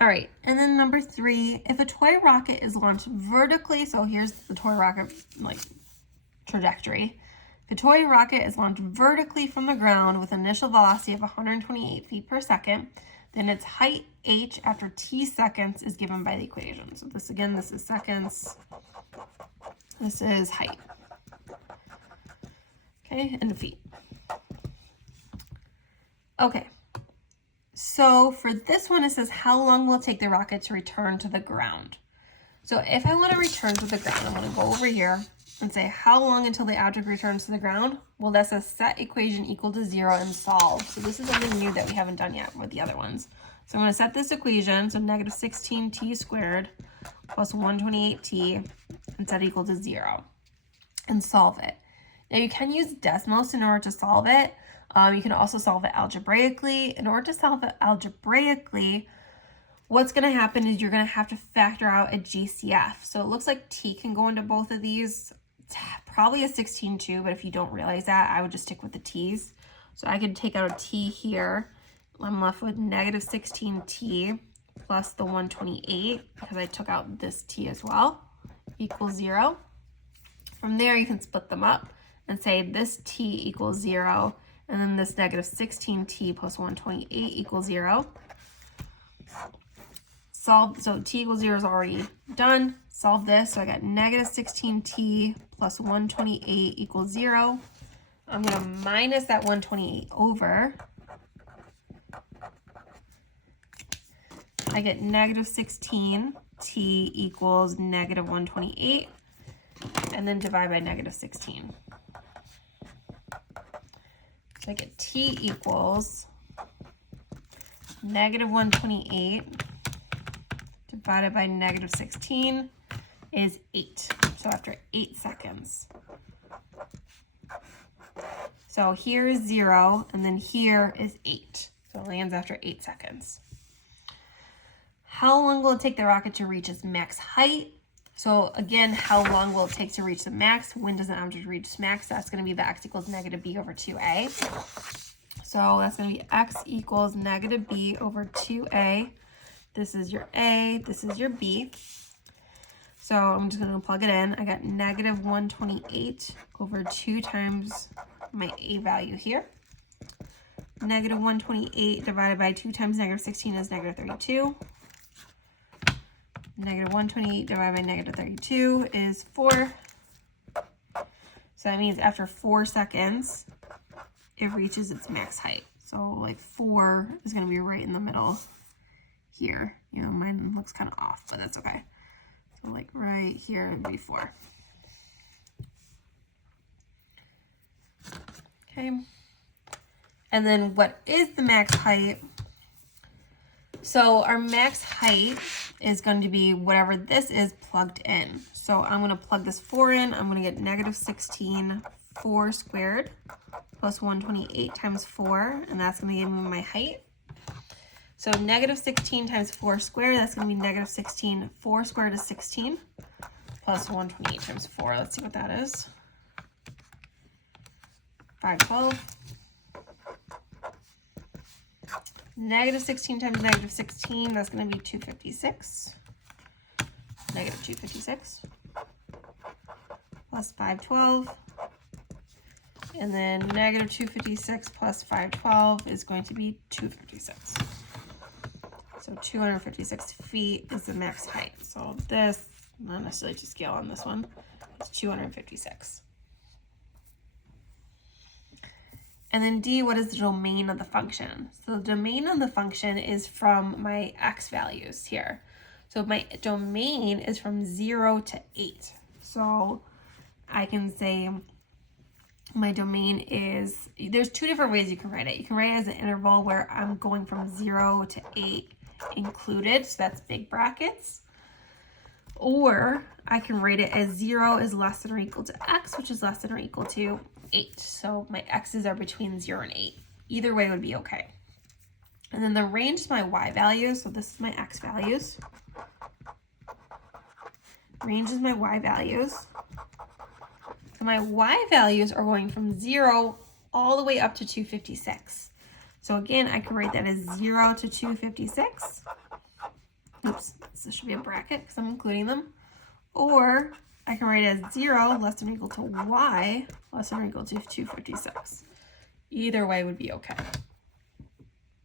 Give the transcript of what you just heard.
All right, and then number 3, if a toy rocket is launched vertically, so here's the toy rocket like trajectory. If a toy rocket is launched vertically from the ground with initial velocity of 128 feet per second, then its height h after t seconds is given by the equation. So this again, this is seconds, this is height. Okay, and feet. Okay. So for this one, it says how long will it take the rocket to return to the ground? So if I want to return to the ground, I'm going to go over here and say how long until the object returns to the ground? Well, that's a set equation equal to 0 and solve. So this is something new that we haven't done yet with the other ones. So I'm going to set this equation, so negative 16t squared plus 128t, and set equal to 0 and solve it. Now you can use decimals in order to solve it. You can also solve it algebraically. In order to solve it algebraically, what's going to happen is you're going to have to factor out a GCF. So it looks like t can go into both of these, probably a 16 too, but if you don't realize that, I would just stick with the t's. So I could take out a t here. I'm left with negative 16t plus the 128, because I took out this t as well, equals 0. From there, you can split them up and say this t equals 0, and then this negative 16t plus 128 equals 0. Solve, so t equals 0 is already done. Solve this, so I got negative 16t plus 128 equals 0. I'm going to minus that 128 over. I get negative 16t equals negative 128, and then divide by negative 16. So I get t equals negative 128 divided by negative 16 is 8. So after 8 seconds. So here is 0, and then here is 8. So it lands after 8 seconds. How long will it take the rocket to reach its max height? So again, how long will it take to reach the max? When does an object reach max? That's going to be the x equals negative b over 2a. So that's going to be x equals negative b over 2a. This is your a, this is your b. So I'm just going to plug it in. I got negative 128 over 2 times my a value here. Negative 128 divided by 2 times negative 16 is negative 32. Negative 128 divided by negative 32 is 4. So that means after 4 seconds, it reaches its max height. So like 4 is going to be right in the middle here. You know, mine looks kind of off, but that's okay. So like right here would be 4. Okay. And then what is the max height? So our max height is going to be whatever this is plugged in. So I'm going to plug this 4 in. I'm going to get negative 16 4 squared plus 128 times 4, and that's going to give me my height. So negative 16 times 4 squared, that's going to be negative 16. 4 squared is 16 plus 128 times 4. Let's see what that is. 512. Negative 16 times negative 16, that's going to be 256. Negative 256 plus 512. And then negative 256 plus 512 is going to be 256. So 256 feet is the max height. So this, not necessarily to scale on this one, it's 256. And then D, what is the domain of the function? So the domain of the function is from my x values here. So my domain is from 0 to 8. So I can say my domain is, there's 2 different ways you can write it. You can write it as an interval where I'm going from 0 to 8 included, so that's big brackets. Or I can write it as 0 is less than or equal to x, which is less than or equal to 8. So my x's are between 0 and 8. Either way would be okay. And then the range is my y values. So this is my x values. Range is my y values. So my y values are going from 0 all the way up to 256. So again, I can write that as 0 to 256. Oops, this should be a bracket because I'm including them. Or I can write it as 0 less than or equal to y less than or equal to 256. Either way would be okay.